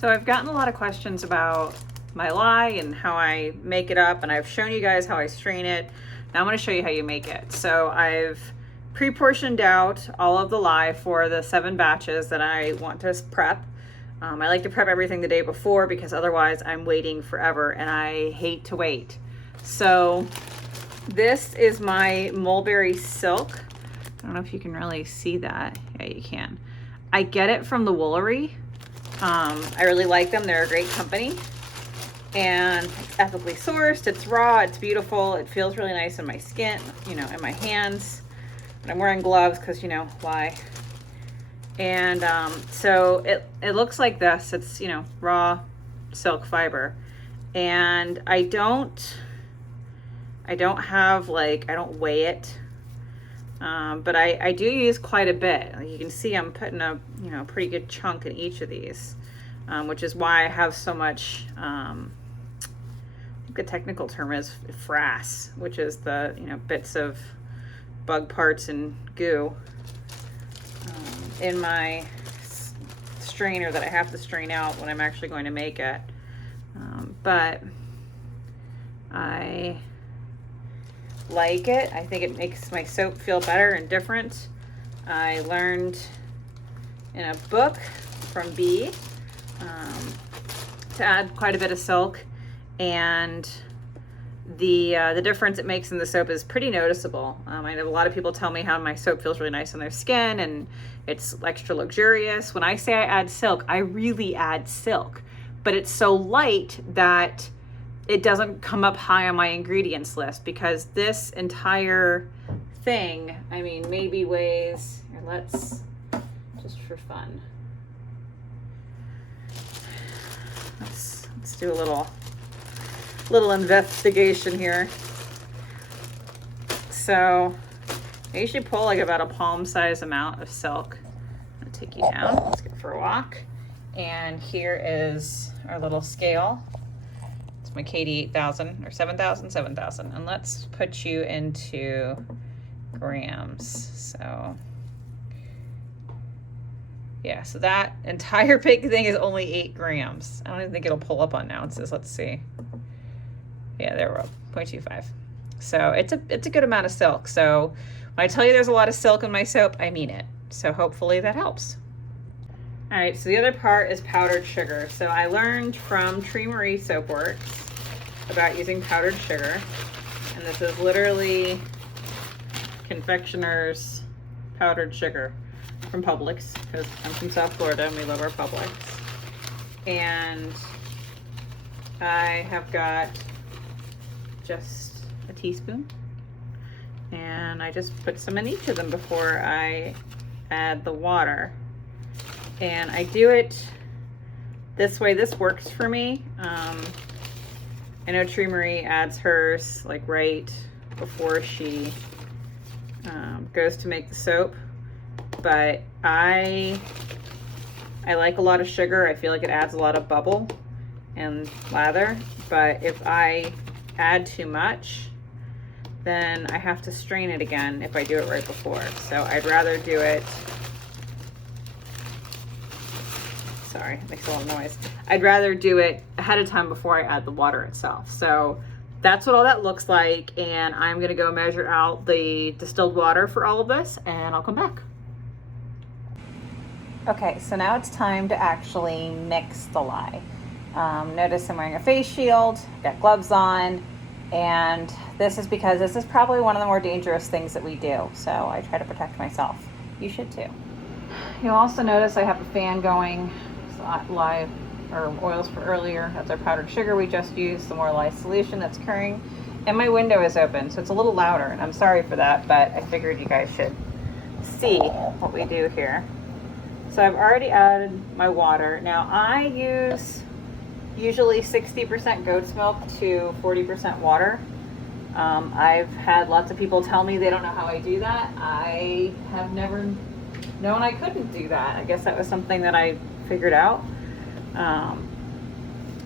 So I've gotten a lot of questions about my lye and how I make it up, and I've shown you guys how I strain it. Now I'm going to show you how you make it. So I've pre-portioned out all of the lye for the 7 batches that I want to prep. I like to prep everything the day before because otherwise I'm waiting forever and I hate to wait. So this is my mulberry silk. I don't know if you can really see that. Yeah, you can. I get it from the Woolery. I really like them. They're a great company, and it's ethically sourced. It's raw. It's beautiful. It feels really nice in my skin, you know, in my hands. But I'm wearing gloves because, you know, why? And so it looks like this. It's, you know, raw silk fiber, and I don't have, like, I don't weigh it. But I do use quite a bit. Like you can see, I'm putting a, you know, pretty good chunk in each of these, which is why I have so much, I think the technical term is frass, which is the, you know, bits of bug parts and goo in my strainer that I have to strain out when I'm actually going to make it. But I like it. I think it makes my soap feel better and different. I learned in a book from B to add quite a bit of silk, and the difference it makes in the soap is pretty noticeable. I know a lot of people tell me how my soap feels really nice on their skin and it's extra luxurious. When I say I add silk, I really add silk, but it's so light that it doesn't come up high on my ingredients list, because this entire thing, I mean, maybe weighs, here, let's, just for fun, let's do a little investigation here. So I usually pull like about a palm size amount of silk. I'm gonna take you down, let's go for a walk. And here is our little scale. My Katie 8,000 or 7,000, and let's put you into grams. So yeah, so that entire big thing is only 8 grams. I don't even think it'll pull up on ounces. Let's see. Yeah, there we go, 0.25. So it's a good amount of silk. So when I tell you there's a lot of silk in my soap, I mean it. So hopefully that helps. All right, so the other part is powdered sugar. So I learned from Tree Marie Soapworks about using powdered sugar. And this is literally confectioner's powdered sugar from Publix, because I'm from South Florida and we love our Publix. And I have got just a teaspoon. And I just put some in each of them before I add the water. And I do it this way. This works for me. I know Tree Marie adds hers like right before she goes to make the soap, but I like a lot of sugar. I feel like it adds a lot of bubble and lather, but if I add too much, then I have to strain it again if I do it right before. So I'd rather do it, sorry, it makes a lot of noise. I'd rather do it ahead of time before I add the water itself. So that's what all that looks like, and I'm gonna go measure out the distilled water for all of this, and I'll come back. Okay, so now it's time to actually mix the lye. Notice I'm wearing a face shield, got gloves on, and this is because this is probably one of the more dangerous things that we do, so I try to protect myself. You should too. You'll also notice I have a fan going. Lye or oils for earlier, that's our powdered sugar we just used, the more lye solution that's occurring, and my window is open, so it's a little louder, and I'm sorry for that, but I figured you guys should see what we do here. So I've already added my water. Now I use usually 60% goat's milk to 40% water. I've had lots of people tell me they don't know how I do that. I have never known I couldn't do that. I guess that was something that I figured out.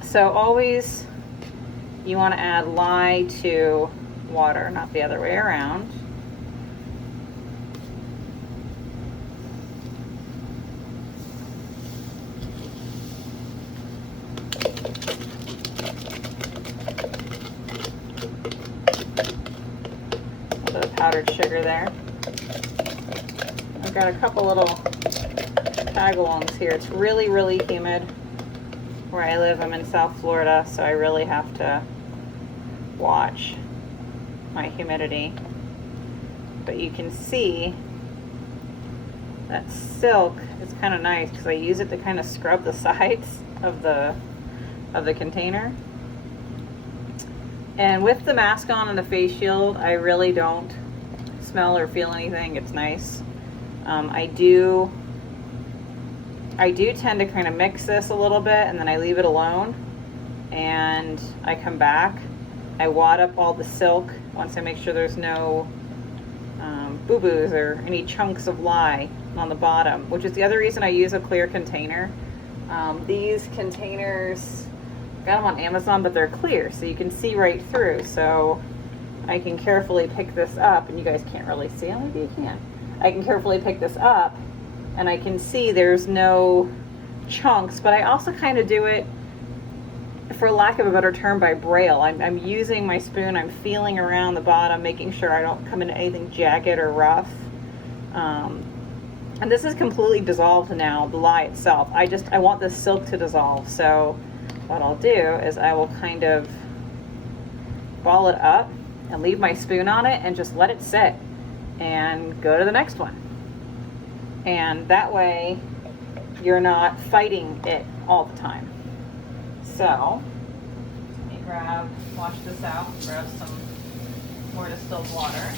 So always you want to add lye to water, not the other way around. powdered sugar there. I've got a couple little tag-alongs here. It's really, really humid where I live. I'm in South Florida, so I really have to watch my humidity. But you can see that silk is kind of nice because I use it to kind of scrub the sides of the container. And with the mask on and the face shield, I really don't smell or feel anything. It's nice. I do tend to kind of mix this a little bit and then I leave it alone, and I come back, I wad up all the silk once I make sure there's no boo-boos or any chunks of lye on the bottom, which is the other reason I use a clear container. These containers, got them on Amazon, but they're clear, so you can see right through. So I can carefully pick this up, and you guys can't really see, oh, maybe you can. I can carefully pick this up, and I can see there's no chunks, but I also kind of do it, for lack of a better term, by braille. I'm using my spoon, I'm feeling around the bottom, making sure I don't come into anything jagged or rough. And this is completely dissolved now, the lye itself. I want the silk to dissolve, so what I'll do is I will kind of ball it up and leave my spoon on it and just let it sit and go to the next one. And that way you're not fighting it all the time. So let me wash this out, grab some more distilled water.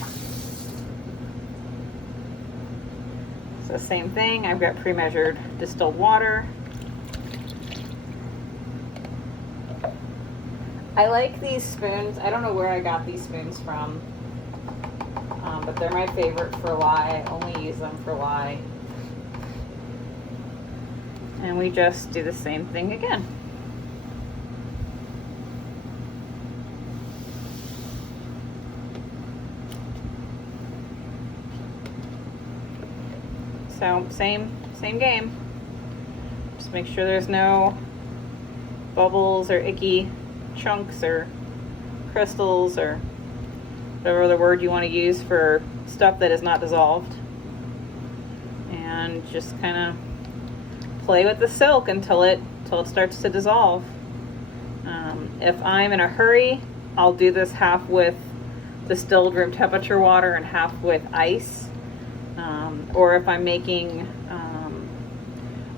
So same thing, I've got pre-measured distilled water. I like these spoons. I don't know where I got these spoons from, but they're my favorite for lye. I only use them for lye. And we just do the same thing again. So same game. Just make sure there's no bubbles or icky chunks or crystals or whatever other word you want to use for stuff that is not dissolved. And just kind of play with the silk until it starts to dissolve. If I'm in a hurry, I'll do this half with distilled room temperature water and half with ice. Or if I'm making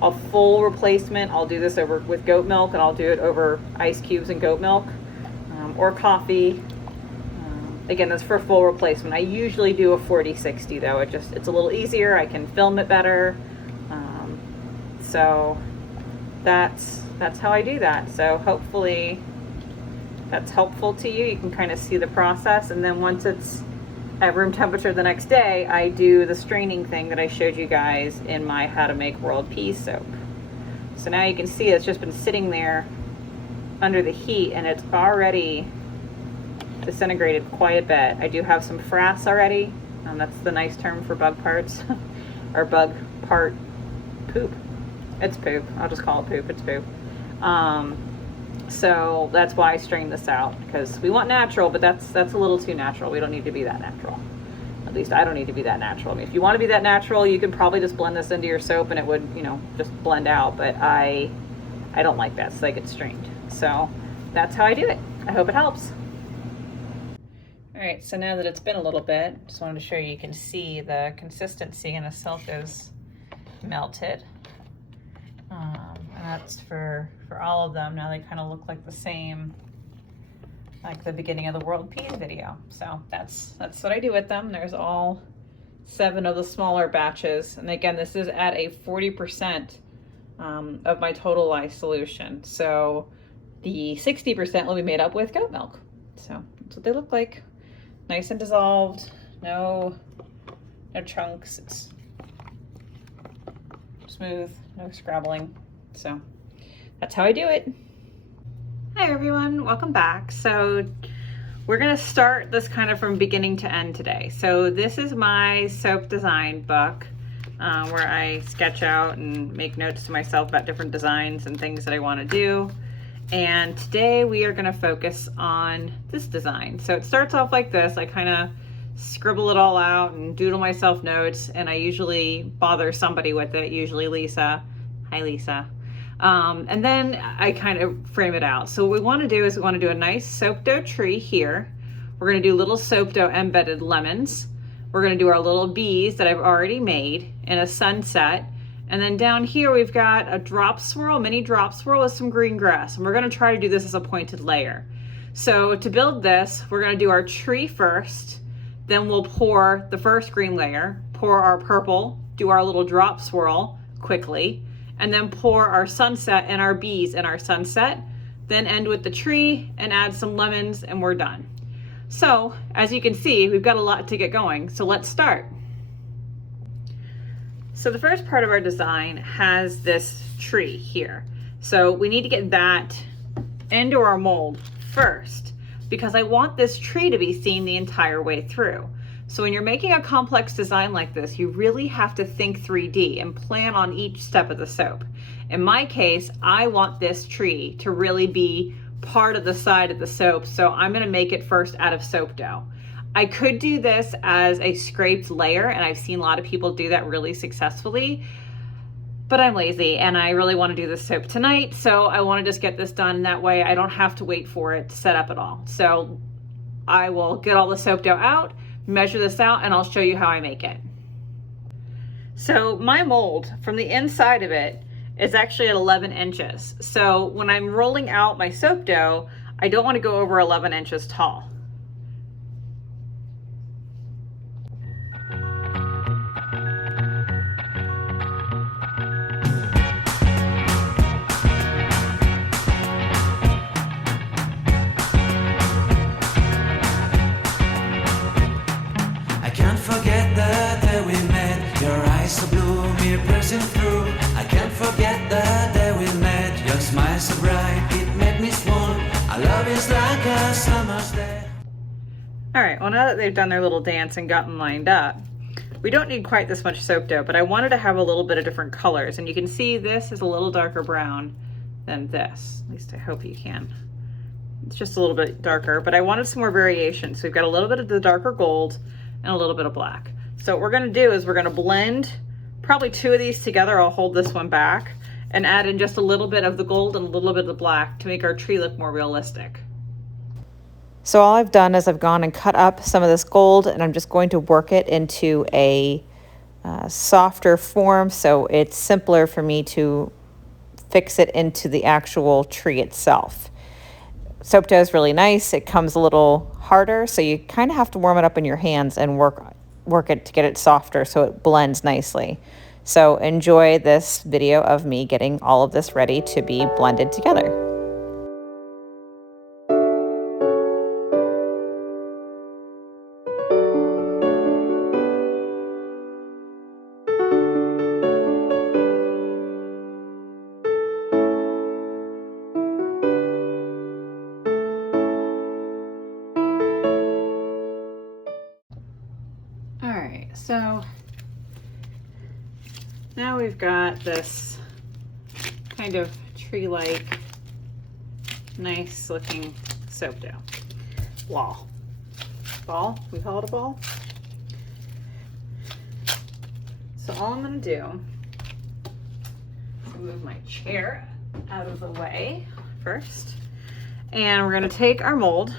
a full replacement, I'll do this over with goat milk, and I'll do it over ice cubes and goat milk, or coffee. Again, that's for full replacement. I usually do a 40-60 though. It's a little easier. I can film it better. So that's how I do that. So hopefully that's helpful to you. You can kind of see the process, and then once it's at room temperature the next day, I do the straining thing that I showed you guys in my How to Make World Peace soap. So now you can see it's just been sitting there under the heat, and it's already disintegrated quite a bit. I do have some frass already. That's the nice term for bug parts, or bug part poop. It's poop. I'll just call it poop. It's poop. So that's why I strained this out, because we want natural, but that's a little too natural. We don't need to be that natural. At least I don't need to be that natural. I mean, if you want to be that natural, you can probably just blend this into your soap and it would, just blend out, but I don't like that, so I get strained. So that's how I do it. I hope it helps. All right, so now that it's been a little bit, just wanted to show you can see the consistency, and the silk is melted. And that's for all of them. Now they kind of look like the same, like the beginning of the World Peace video. So that's what I do with them. There's all 7 of the smaller batches. And again, this is at a 40% of my total lye solution. So the 60% will be made up with goat milk. So that's what they look like. Nice and dissolved, no chunks. It's smooth, no scrabbling. So that's how I do it. Hi everyone, welcome back. So we're gonna start this kind of from beginning to end today. So this is my soap design book where I sketch out and make notes to myself about different designs and things that I wanna do. And today we are gonna focus on this design. So it starts off like this. I kind of scribble it all out and doodle myself notes, and I usually bother somebody with it, usually Lisa. Hi, Lisa. And then I kind of frame it out. So what we want to do is we want to do a nice soap dough tree here. We're going to do little soap dough embedded lemons. We're going to do our little bees that I've already made in a sunset. And then down here we've got a drop swirl, mini drop swirl with some green grass. And we're going to try to do this as a pointed layer. So to build this, we're going to do our tree first. Then we'll pour the first green layer, pour our purple, do our little drop swirl quickly, and then pour our sunset and our bees in our sunset, then end with the tree and add some lemons, and we're done. So as you can see, we've got a lot to get going, so let's start. So the first part of our design has this tree here. So we need to get that into our mold first, because I want this tree to be seen the entire way through. So when you're making a complex design like this, you really have to think 3D and plan on each step of the soap. In my case, I want this tree to really be part of the side of the soap, so I'm gonna make it first out of soap dough. I could do this as a scraped layer, and I've seen a lot of people do that really successfully, but I'm lazy and I really want to do this soap tonight, so I want to just get this done. That way I don't have to wait for it to set up at all. So I will get all the soap dough out, measure this out, and I'll show you how I make it. So my mold, from the inside of it, is actually at 11 inches. So when I'm rolling out my soap dough, I don't want to go over 11 inches tall. Through. I can't forget the day we met. Your smile so bright, it made me swoon. Our love is like a summer's day. All right, well, now that they've done their little dance and gotten lined up, we don't need quite this much soap dough, but I wanted to have a little bit of different colors. And you can see this is a little darker brown than this. At least I hope you can. It's just a little bit darker, but I wanted some more variation. So we've got a little bit of the darker gold and a little bit of black. So what we're gonna do is we're gonna blend probably two of these together. I'll hold this one back and add in just a little bit of the gold and a little bit of the black to make our tree look more realistic. So all I've done is I've gone and cut up some of this gold, and I'm just going to work it into a softer form, so it's simpler for me to fix it into the actual tree itself. Soap dough is really nice. It comes a little harder, so you kind of have to warm it up in your hands and work it to get it softer so it blends nicely. So enjoy this video of me getting all of this ready to be blended together. All right, so now we've got this kind of tree-like, nice looking soap dough. Ball? We call it a ball? So all I'm gonna do is move my chair out of the way first. And we're gonna take our mold.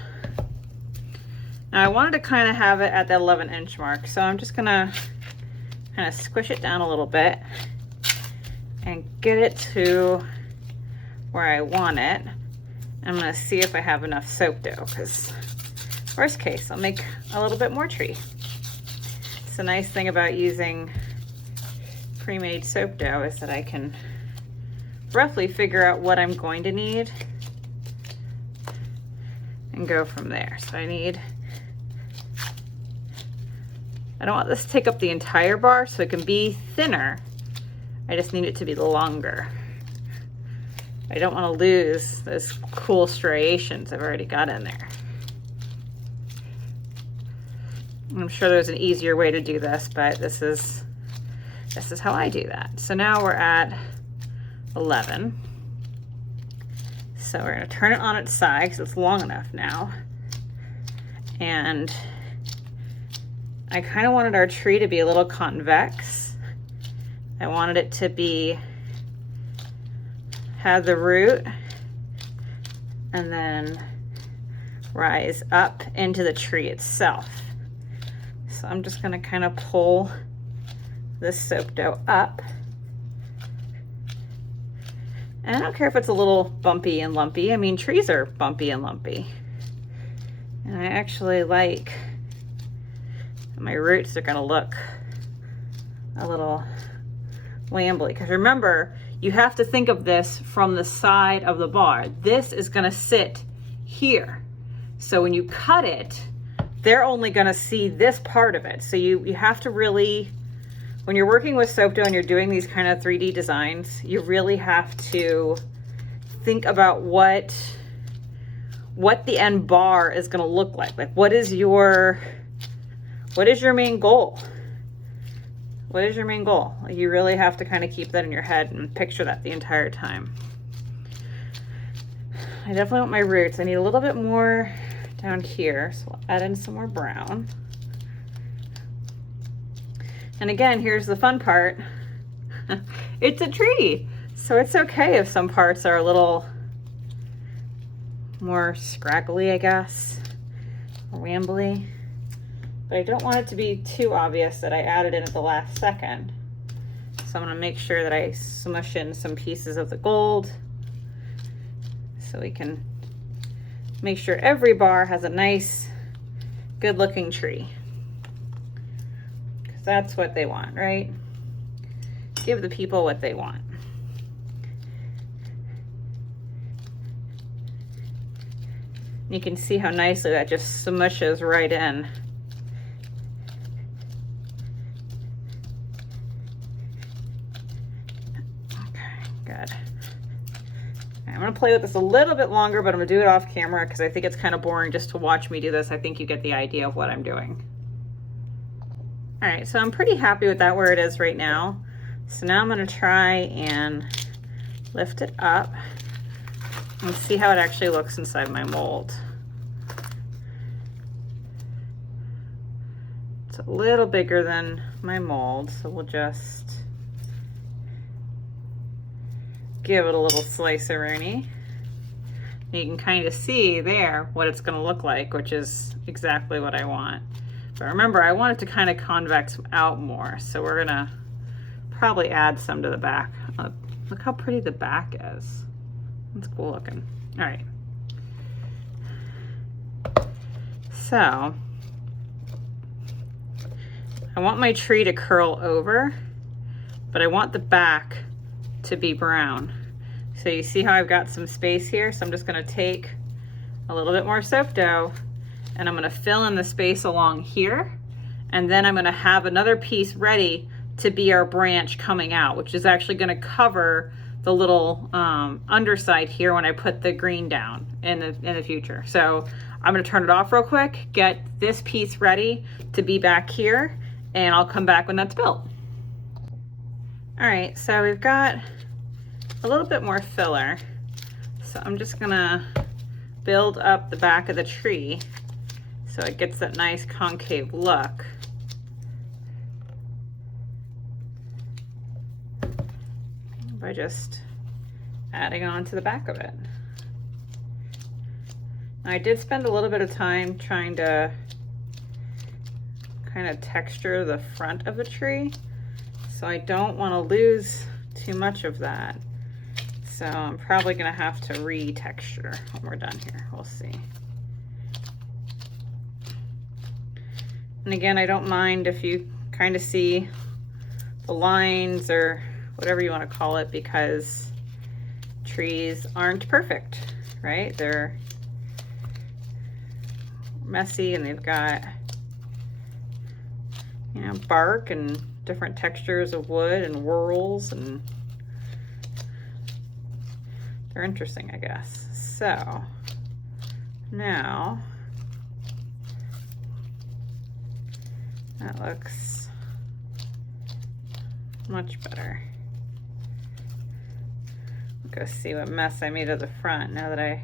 Now I wanted to kind of have it at the 11-inch mark, so I'm just gonna kind of squish it down a little bit and get it to where I want it. I'm gonna see if I have enough soap dough, because worst case, I'll make a little bit more tree. It's a nice thing about using pre-made soap dough is that I can roughly figure out what I'm going to need and go from there. So I don't want this to take up the entire bar, so it can be thinner. I just need it to be longer. I don't want to lose those cool striations I've already got in there. I'm sure there's an easier way to do this, but this is how I do that. So now we're at 11. So we're going to turn it on its side because it's long enough now. And I kind of wanted our tree to be a little convex. I wanted it to have the root and then rise up into the tree itself. So I'm just gonna kind of pull this soap dough up. And I don't care if it's a little bumpy and lumpy. I mean, trees are bumpy and lumpy. And I actually like my roots are gonna look a little wambly. Because remember, you have to think of this from the side of the bar. This is gonna sit here. So when you cut it, they're only gonna see this part of it. So you have to really, when you're working with soap dough and you're doing these kind of 3D designs, you really have to think about what the end bar is gonna look like. Like what is your main goal? What is your main goal? You really have to kind of keep that in your head and picture that the entire time. I definitely want my roots. I need a little bit more down here, so I'll add in some more brown. And again, here's the fun part. It's a tree, so it's okay if some parts are a little more scraggly, I guess, or rambly. But I don't want it to be too obvious that I added in at the last second. So I'm gonna make sure that I smush in some pieces of the gold so we can make sure every bar has a nice, good looking tree. Because that's what they want, right? Give the people what they want. You can see how nicely that just smushes right in. Okay, good. I'm gonna play with this a little bit longer, but I'm gonna do it off camera because I think it's kind of boring just to watch me do this. I think you get the idea of what I'm doing. All right, so I'm pretty happy with that where it is right now. So now I'm gonna try and lift it up and see how it actually looks inside my mold. It's a little bigger than my mold, so we'll just give it a little slice-a-rooney. You can kind of see there what it's going to look like, which is exactly what I want. But remember, I want it to kind of convex out more, so we're going to probably add some to the back. Look how pretty the back is. That's cool looking. All right. So I want my tree to curl over, but I want the back to be brown. So you see how I've got some space here? So I'm just gonna take a little bit more soap dough and I'm gonna fill in the space along here. And then I'm gonna have another piece ready to be our branch coming out, which is actually gonna cover the little underside here when I put the green down in the future. So I'm gonna turn it off real quick, get this piece ready to be back here, and I'll come back when that's built. All right, so we've got a little bit more filler. So I'm just gonna build up the back of the tree so it gets that nice concave look. By just adding on to the back of it. Now, I did spend a little bit of time trying to kind of texture the front of the tree, so I don't want to lose too much of that. So I'm probably gonna have to re-texture when we're done here. We'll see. And again, I don't mind if you kind of see the lines or whatever you want to call it, because trees aren't perfect, right? They're messy and they've got, you know, bark and different textures of wood and whorls, and they're interesting, I guess. So now that looks much better. Go see what mess I made of the front now that I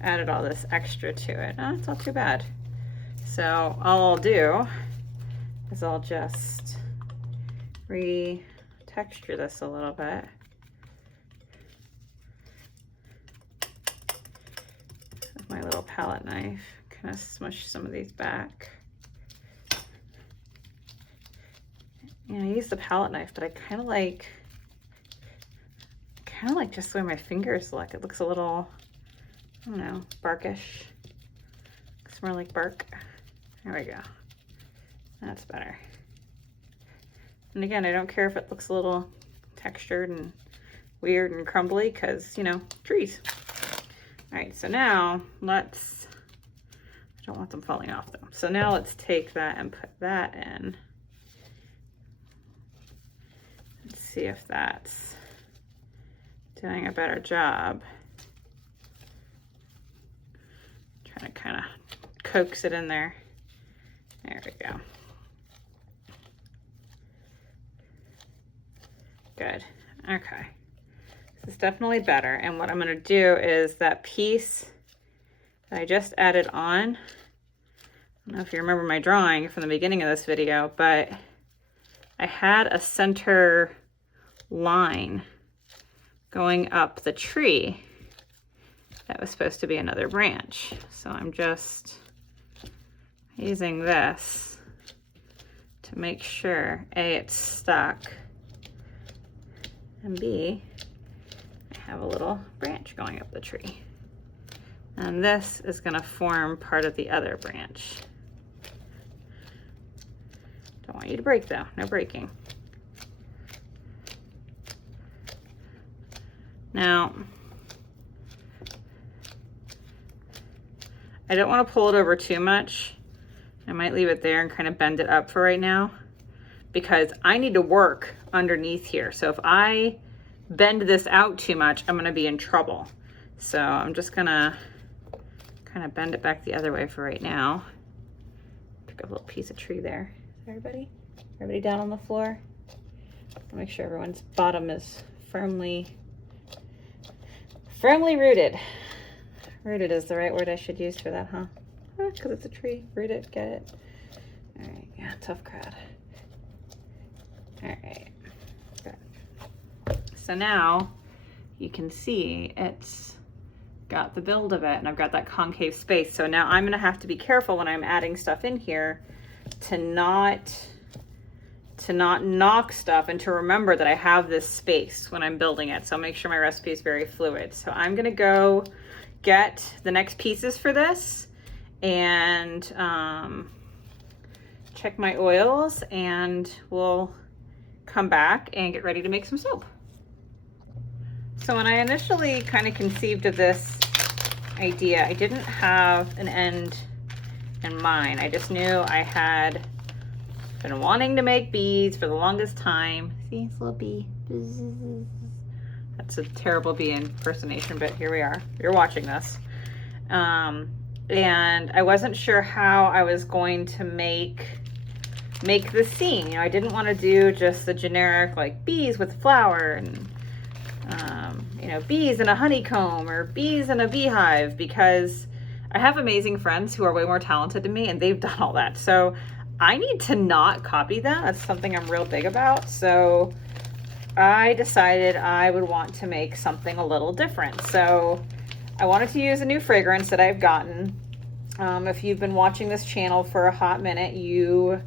added all this extra to it. Oh, it's not too bad. So all I'll do is I'll just re-texture this a little bit. With my little palette knife, kind of smush some of these back. And I use the palette knife, but I kind of like just the way my fingers look. It looks a little, I don't know, barkish. Looks more like bark. There we go. That's better. And again, I don't care if it looks a little textured and weird and crumbly because, you know, trees. All right, so now let's, I don't want them falling off though. So now let's take that and put that in. Let's see if that's doing a better job. Trying to kind of coax it in there. There we go. Good. Okay. This is definitely better. And what I'm going to do is that piece that I just added on. I don't know if you remember my drawing from the beginning of this video, but I had a center line going up the tree that was supposed to be another branch. So I'm just using this to make sure A, it's stuck, and B, I have a little branch going up the tree. And this is going to form part of the other branch. Don't want you to break though, no breaking. Now, I don't want to pull it over too much. I might leave it there and kind of bend it up for right now because I need to work underneath here. So if I bend this out too much, I'm going to be in trouble. So I'm just going to kind of bend it back the other way for right now. Pick up a little piece of tree there. Everybody down on the floor? Make sure everyone's bottom is firmly rooted. Rooted is the right word I should use for that, huh? Because it's a tree. Rooted, get it? All right, yeah, tough crowd. All right, good. So now you can see it's got the build of it and I've got that concave space. So now I'm gonna have to be careful when I'm adding stuff in here to not knock stuff and to remember that I have this space when I'm building it. So make sure my recipe is very fluid. So I'm gonna go get the next pieces for this and check my oils, and we'll come back and get ready to make some soap. So when I initially kind of conceived of this idea, I didn't have an end in mind. I just knew I had been wanting to make bees for the longest time. See, it's a little bee. That's a terrible bee impersonation, but here we are. You're watching this. And I wasn't sure how I was going to make the scene. You know, I didn't want to do just the generic like bees with flower and you know, bees in a honeycomb or bees in a beehive, because I have amazing friends who are way more talented than me and they've done all that. So I need to not copy them. That's something I'm real big about. So I decided I would want to make something a little different. So I wanted to use a new fragrance that I've gotten. If you've been watching this channel for a hot minute, you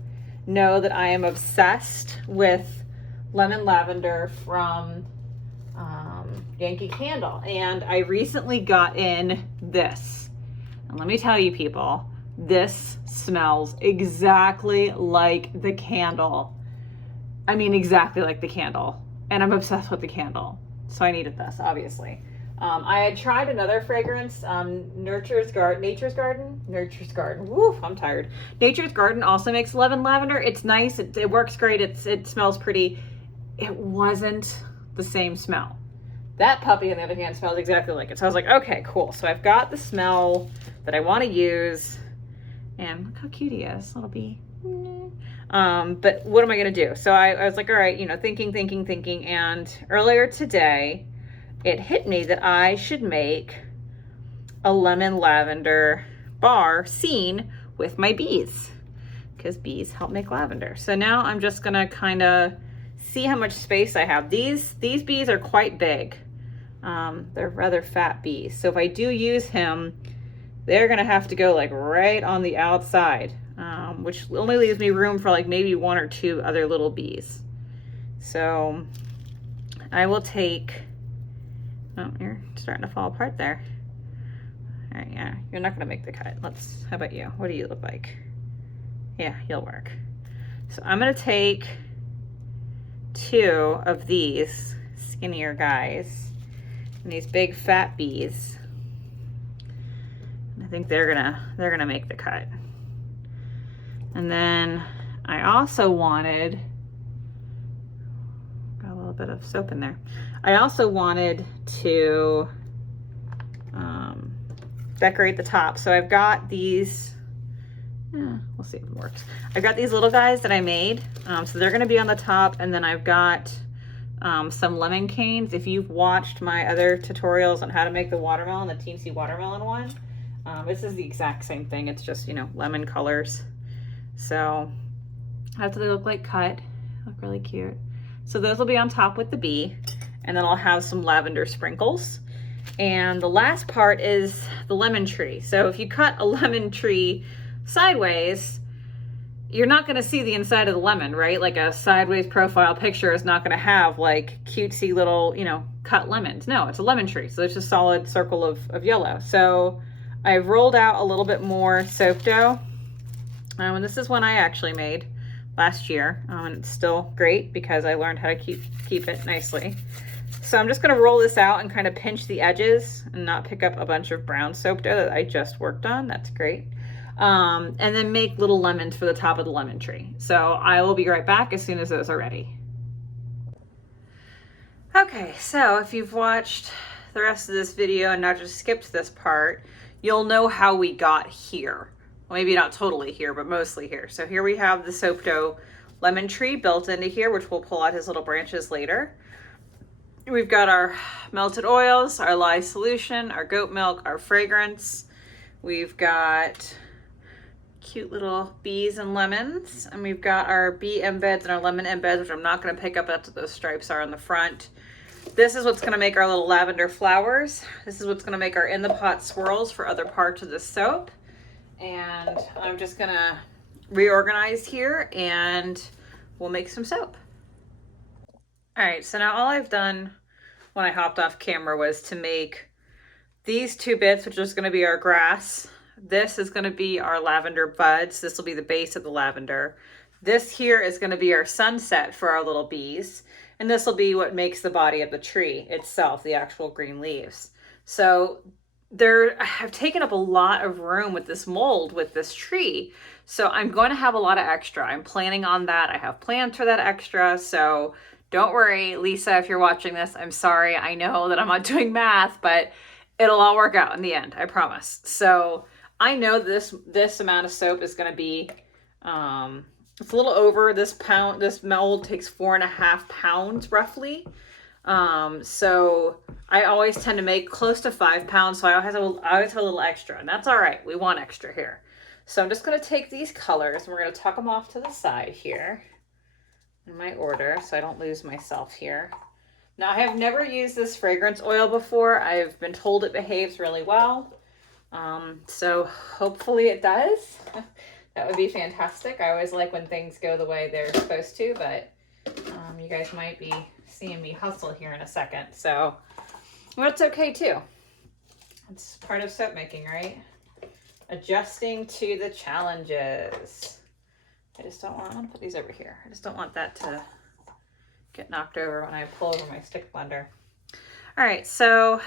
know that I am obsessed with Lemon Lavender from Yankee Candle. And I recently got in this. And let me tell you people, this smells exactly like the candle. I mean, exactly like the candle. And I'm obsessed with the candle. So I needed this, obviously. I had tried another fragrance, Nature's Garden. Woo, I'm tired. Nature's Garden also makes lemon lavender. It's nice. It works great. It smells pretty. It wasn't the same smell. That puppy, on the other hand, smells exactly like it. So I was like, okay, cool. So I've got the smell that I want to use. And look how cute he is, little bee. But what am I going to do? So I was like, all right, you know, thinking. And earlier today, it hit me that I should make a lemon lavender bar scene with my bees. because bees help make lavender. So now I'm just gonna kind of see how much space I have. These bees are quite big. They're rather fat bees. So if I do use him, they're gonna have to go like right on the outside, which only leaves me room for like maybe 1 or 2 other little bees. So I will take, oh, you're starting to fall apart there. All right, yeah, you're not gonna make the cut. How about you? What do you look like? Yeah, you'll work. So I'm gonna take 2 of these skinnier guys and these big fat bees. I think they're gonna make the cut. And then I also wanted, got a little bit of soap in there. I also wanted to decorate the top. So I've got these, we'll see if it works. I've got these little guys that I made. So they're gonna be on the top, and then I've got some lemon canes. If you've watched my other tutorials on how to make the watermelon, the Teensy watermelon one, this is the exact same thing. It's just, you know, lemon colors. So that's what they look like cut. Look really cute. So those will be on top with the bee, and then I'll have some lavender sprinkles. And the last part is the lemon tree. So if you cut a lemon tree sideways, you're not gonna see the inside of the lemon, right? Like a sideways profile picture is not gonna have like cutesy little, you know, cut lemons. No, it's a lemon tree. So it's a solid circle of yellow. So I've rolled out a little bit more soap dough. And this is one I actually made last year. And it's still great because I learned how to keep it nicely. So I'm just gonna roll this out and kind of pinch the edges and not pick up a bunch of brown soap dough that I just worked on. That's great. And then make little lemons for the top of the lemon tree. So I will be right back as soon as those are ready. Okay, so if you've watched the rest of this video and not just skipped this part, you'll know how we got here. Well, maybe not totally here, but mostly here. So here we have the soap dough lemon tree built into here, which we'll pull out his little branches later. We've got our melted oils, our lye solution, our goat milk, our fragrance. We've got cute little bees and lemons, and we've got our bee embeds and our lemon embeds, which I'm not going to pick up. That's what those stripes are on the front. This is what's going to make our little lavender flowers. This is what's going to make our in the pot swirls for other parts of the soap. And I'm just going to reorganize here and we'll make some soap. All right, so now all I've done when I hopped off camera was to make these 2 bits, which is going to be our grass. This is going to be our lavender buds. This will be the base of the lavender. This here is going to be our sunset for our little bees. And this will be what makes the body of the tree itself, the actual green leaves. So I've taken up a lot of room with this mold, with this tree. So I'm going to have a lot of extra. I'm planning on that. I have plans for that extra. So don't worry, Lisa, if you're watching this, I'm sorry. I know that I'm not doing math, but it'll all work out in the end, I promise. So I know this amount of soap is going to be, it's a little over this pound. This mold takes 4.5 pounds roughly. So I always tend to make close to 5 pounds. So I always have a little extra, and that's all right. We want extra here. So I'm just going to take these colors and we're going to tuck them off to the side here in my order so I don't lose myself here. Now I have never used this fragrance oil before. I've been told it behaves really well. So hopefully it does. That would be fantastic. I always like when things go the way they're supposed to, but you guys might be seeing me hustle here in a second. So, well, it's okay too. It's part of soap making, right? Adjusting to the challenges. I want to put these over here. I just don't want that to get knocked over when I pull over my stick blender. All right, so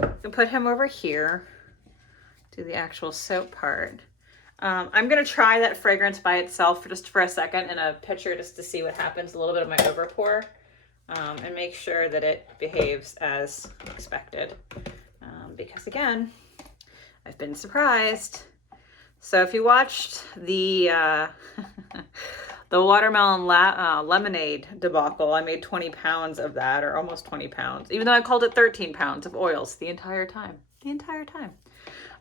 you can put him over here, do the actual soap part. I'm going to try that fragrance by itself for a second in a pitcher just to see what happens, a little bit of my overpour, and make sure that it behaves as expected. Because again, I've been surprised. So if you watched the the watermelon lemonade debacle, I made 20 pounds of that, or almost 20 pounds, even though I called it 13 pounds of oils the entire time.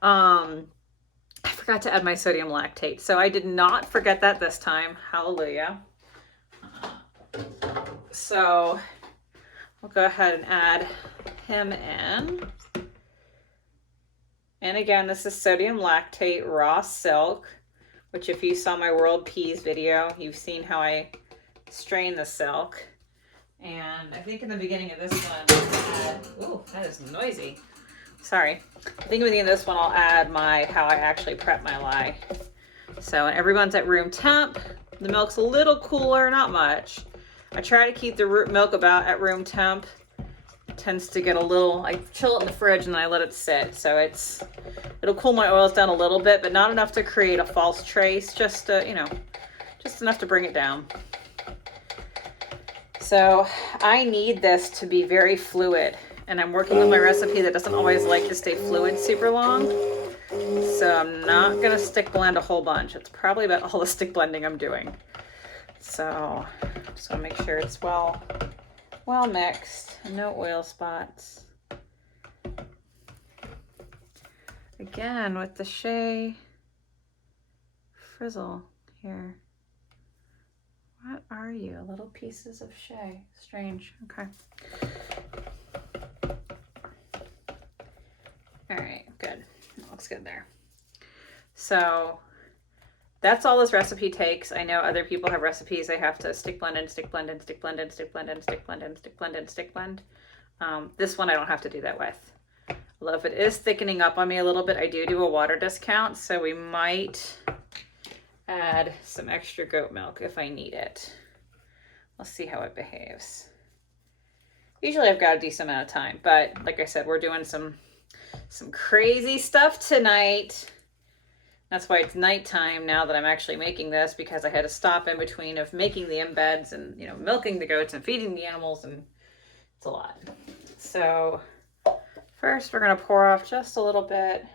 I forgot forgot to add my sodium lactate. So I did not forget that this time. Hallelujah. So we'll go ahead and add him in. And again, this is sodium lactate raw silk, which if you saw my World Peas video, you've seen how I strain the silk. And I think in the beginning of this one, ooh, that is noisy. Sorry. I think in the beginning of this one, I'll add how I actually prep my lye. So when everyone's at room temp, the milk's a little cooler, not much. I try to keep the root milk about at room temp. It tends to get a little, I chill it in the fridge and then I let it sit. So it'll cool my oils down a little bit, but not enough to create a false trace, just enough to bring it down. So I need this to be very fluid, and I'm working on my recipe that doesn't always like to stay fluid super long. So I'm not gonna stick blend a whole bunch. It's probably about all the stick blending I'm doing. So just wanna make sure it's well mixed and no oil spots. Again, with the shea frizzle here. What are you? Little pieces of shea. Strange. Okay. All right, good. It looks good there. So that's all this recipe takes. I know other people have recipes. They have to stick blend and stick blend and stick blend and stick blend and stick blend and stick blend and stick blend. This one I don't have to do that with. Although if it is thickening up on me a little bit, I do a water discount. So we might add some extra goat milk if I need it. Let's see how it behaves. Usually I've got a decent amount of time, but like I said, we're doing some crazy stuff tonight. That's why it's nighttime now that I'm actually making this, because I had to stop in between of making the embeds and, milking the goats and feeding the animals, and it's a lot. So first we're going to pour off just a little bit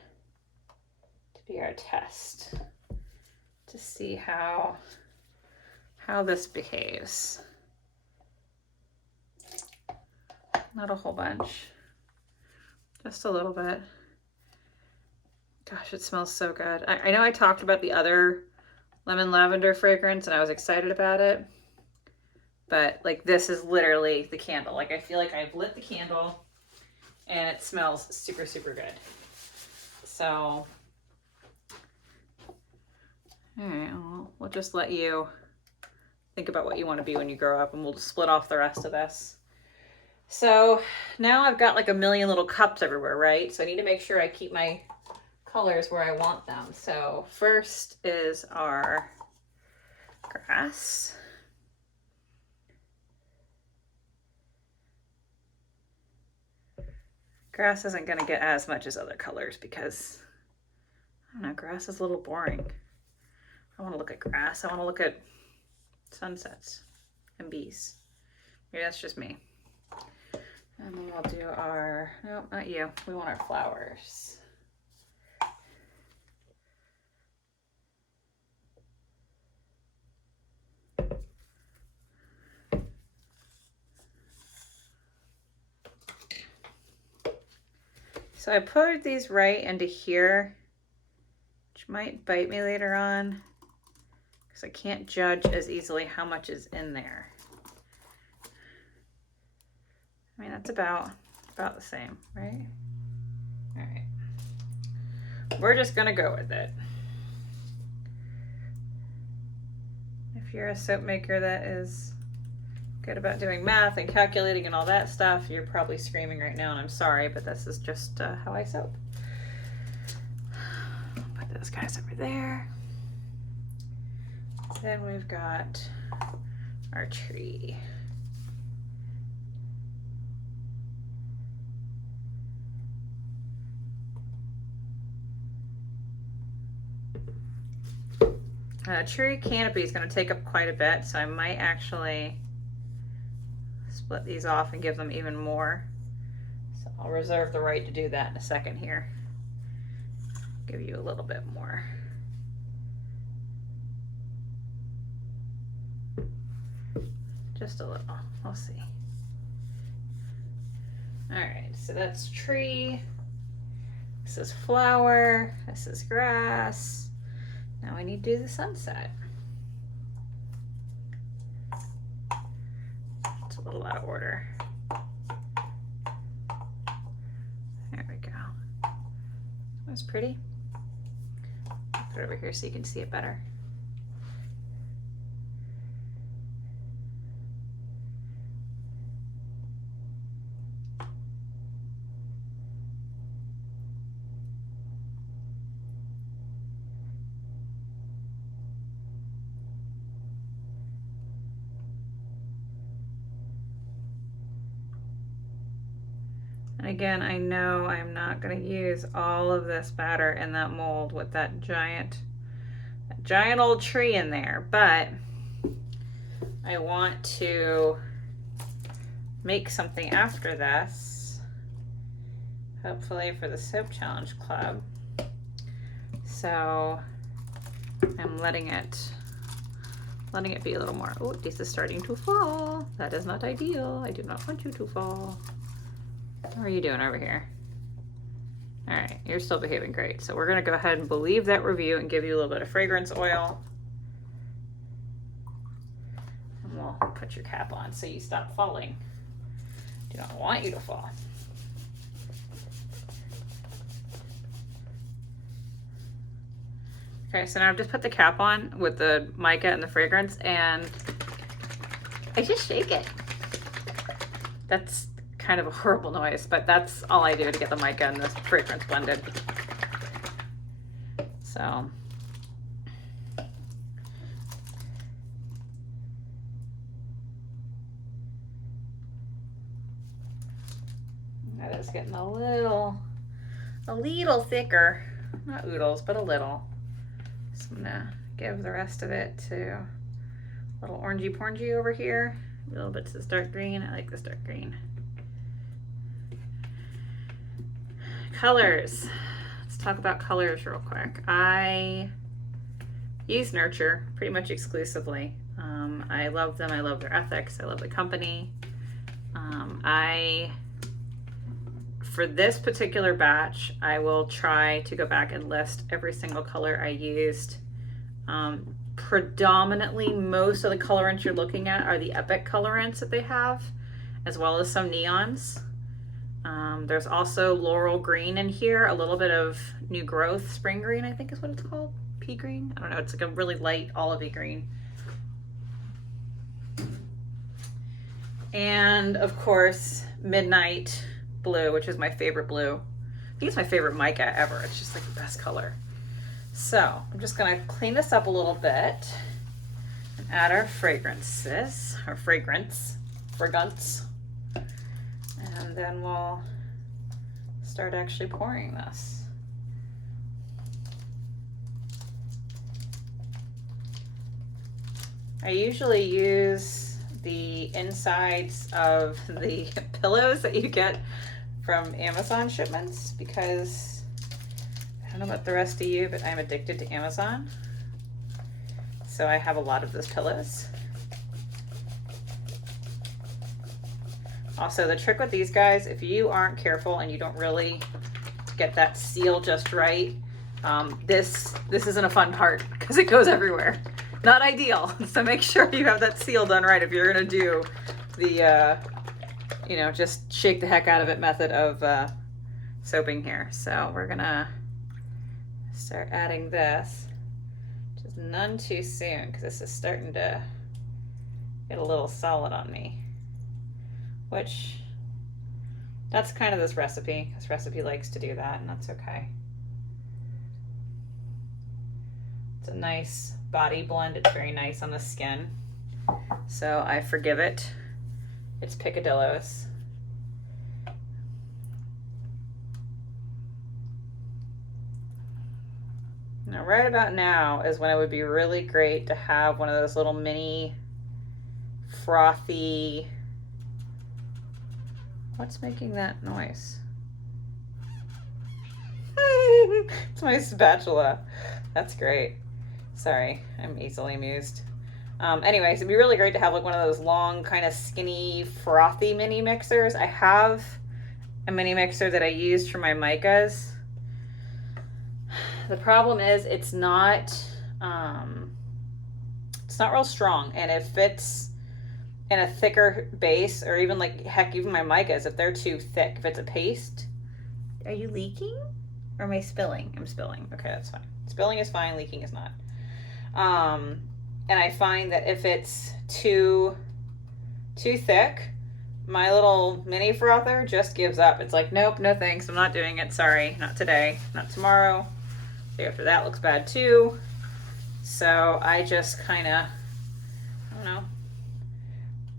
to be our test, to see how this behaves. Not a whole bunch, just a little bit. Gosh, it smells so good. I know I talked about the other lemon lavender fragrance and I was excited about it, but like this is literally the candle. Like I feel like I've lit the candle and it smells super, super good. So all right, we'll just let you think about what you want to be when you grow up, and we'll split off the rest of this. So now I've got like a million little cups everywhere, right? So I need to make sure I keep my colors where I want them. So first is our grass. Grass isn't going to get as much as other colors because, I don't know, grass is a little boring. I want to look at grass. I want to look at sunsets and bees. Maybe that's just me. And then we'll do our, no, not you. We want our flowers. So I put these right into here, which might bite me later on, because I can't judge as easily how much is in there. I mean, that's about the same, right? All right. We're just gonna go with it. If you're a soap maker that is good about doing math and calculating and all that stuff, you're probably screaming right now, and I'm sorry, but this is just how I soap. Put those guys over there. Then we've got our tree. Tree canopy is going to take up quite a bit, so I might actually split these off and give them even more. So I'll reserve the right to do that in a second here. Give you a little bit more. Just a little. We'll see. All right, so that's tree. This is flower, this is grass. Now I need to do the sunset. It's a little out of order. There we go. That's pretty. Put it over here so you can see it better. And again, I know I'm not going to use all of this batter in that mold with that giant old tree in there, but I want to make something after this, hopefully for the Soap Challenge Club. So I'm letting it be a little more. Oh, this is starting to fall. That is not ideal. I do not want you to fall. How are you doing over here? All right, you're still behaving great. So we're gonna go ahead and believe that review and give you a little bit of fragrance oil. And we'll put your cap on so you stop falling. Do not want you to fall. Okay, so now I've just put the cap on with the mica and the fragrance, and I just shake it. That's kind of a horrible noise, but that's all I do to get the mica and the fragrance blended. So that is getting a little thicker. Not oodles, but a little. So I'm gonna give the rest of it to a little orangey porangey over here. A little bit to this dark green. I like this dark green. Colors. Let's talk about colors real quick. I use Nurture pretty much exclusively. I love them. I love their ethics. I love the company. For this particular batch, I will try to go back and list every single color I used. Predominantly, most of the colorants you're looking at are the Epic colorants that they have, as well as some neons. There's also laurel green in here, a little bit of new growth, spring green, I think is what it's called. Pea green? I don't know, it's like a really light olivey green. And of course, midnight blue, which is my favorite blue. I think it's my favorite mica ever. It's just like the best color. So I'm just gonna clean this up a little bit and add our fragrances, our fragrance. And then we'll start actually pouring this. I usually use the insides of the pillows that you get from Amazon shipments because I don't know about the rest of you, but I'm addicted to Amazon. So I have a lot of those pillows. Also, the trick with these guys, if you aren't careful and you don't really get that seal just right, this isn't a fun part because it goes everywhere. Not ideal. So make sure you have that seal done right if you're gonna do the, just shake the heck out of it method of soaping here. So we're gonna start adding this, just none too soon because this is starting to get a little solid on me. Which, that's kind of this recipe. This recipe likes to do that, and that's okay. It's a nice body blend. It's very nice on the skin. So I forgive it. It's picadillos. Now, right about now is when it would be really great to have one of those little mini frothy. What's making that noise? It's my spatula. That's great. Sorry, I'm easily amused. Anyways, it'd be really great to have like one of those long, kind of skinny, frothy mini mixers. I have a mini mixer that I used for my micas, The problem is it's not real strong, and if it's in a thicker base, or even like heck, even my micas, if they're too thick, if it's a paste. Are you leaking? Or am I spilling? I'm spilling. Okay, that's fine. Spilling is fine, leaking is not. And I find that if it's too thick, my little mini frother just gives up. It's like, nope, no thanks, I'm not doing it. Sorry, not today, not tomorrow. The day after that looks bad too. So I just kind of, I don't know,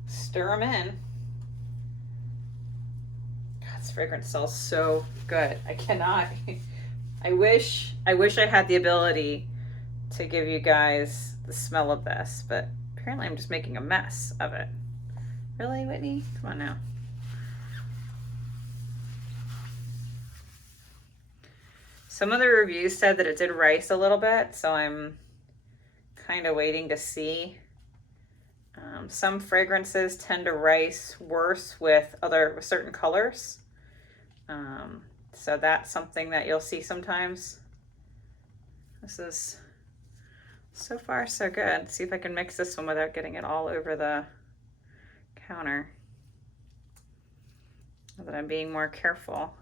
stir them in. God, this fragrance smells so good. I cannot. I wish I had the ability to give you guys the smell of this, but apparently I'm just making a mess of it. Really, Whitney? Come on now. Some of the reviews said that it did rice a little bit, so I'm kind of waiting to see. Some fragrances tend to rice worse with certain colors. So that's something that you'll see sometimes. This is so far so good. Let's see if I can mix this one without getting it all over the counter. Now that I'm being more careful.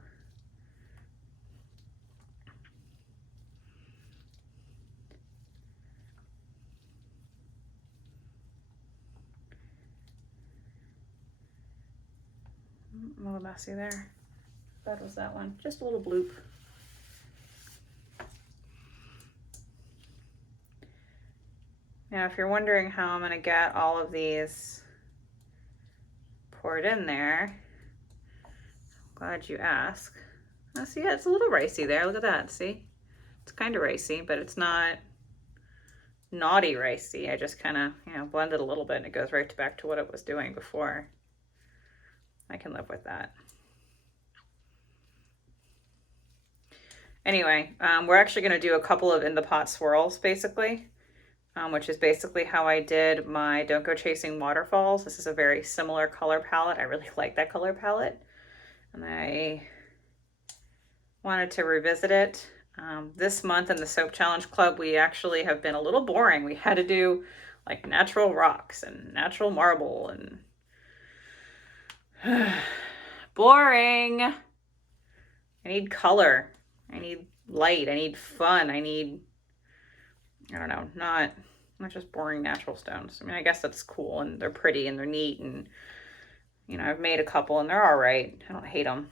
A little messy there. That was that one. Just a little bloop. Now, if you're wondering how I'm going to get all of these poured in there, I'm glad you asked. Oh, see, yeah, it's a little ricey there. Look at that. See? It's kind of ricey, but it's not naughty ricey. I just kind of, blend it a little bit and it goes right back to what it was doing before. I can live with that. Anyway, we're actually going to do a couple of in the pot swirls, basically, which is basically how I did my Don't Go Chasing Waterfalls. This is a very similar color palette. I really like that color palette, and I wanted to revisit it. This month in the Soap Challenge Club, we actually have been a little boring. We had to do like natural rocks and natural marble and boring. I need color. I need light. I need fun. I need, I don't know, not just boring natural stones. I mean, I guess that's cool and they're pretty and they're neat, and I've made a couple and they're all right. I don't hate them.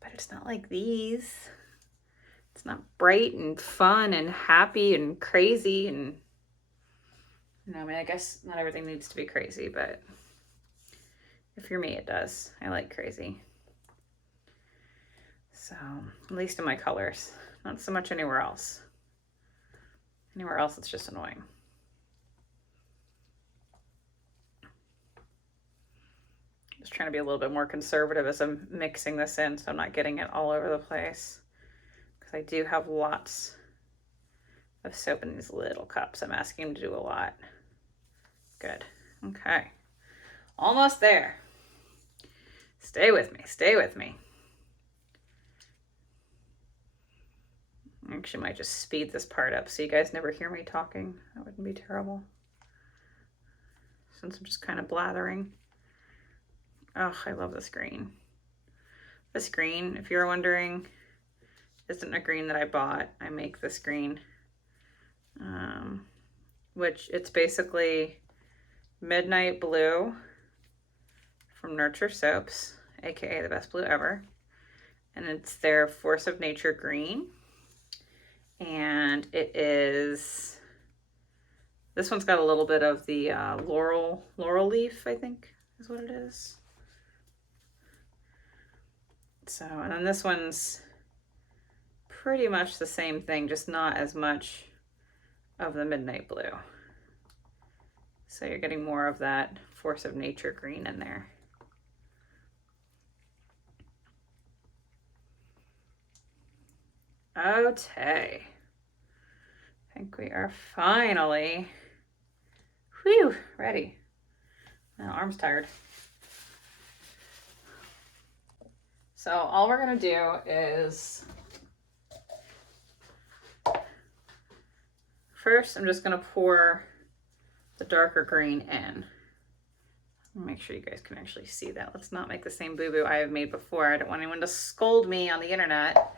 But it's not like these. It's not bright and fun and happy and crazy and, I mean, I guess not everything needs to be crazy, but if you're me, it does. I like crazy. So, at least in my colors. Not so much anywhere else. Anywhere else, it's just annoying. Just trying to be a little bit more conservative as I'm mixing this in, so I'm not getting it all over the place. Because I do have lots of soap in these little cups. I'm asking them to do a lot. Good. Okay. Almost there. Stay with me. Stay with me. I actually might just speed this part up so you guys never hear me talking. That wouldn't be terrible. Since I'm just kind of blathering. Oh, I love this green. This green, if you're wondering, isn't a green that I bought. I make this green. Which it's basically Midnight Blue from Nurture Soaps, aka the best blue ever. And it's their Force of Nature green. And it is, this one's got a little bit of the laurel leaf, I think is what it is. So, and then this one's pretty much the same thing, just not as much of the Midnight Blue. So you're getting more of that Force of Nature green in there. Okay. I think we are finally, ready. My arm's tired. So all we're gonna do is first I'm just gonna pour the darker green in. Make sure you guys can actually see that. Let's not make the same boo-boo I have made before. I don't want anyone to scold me on the internet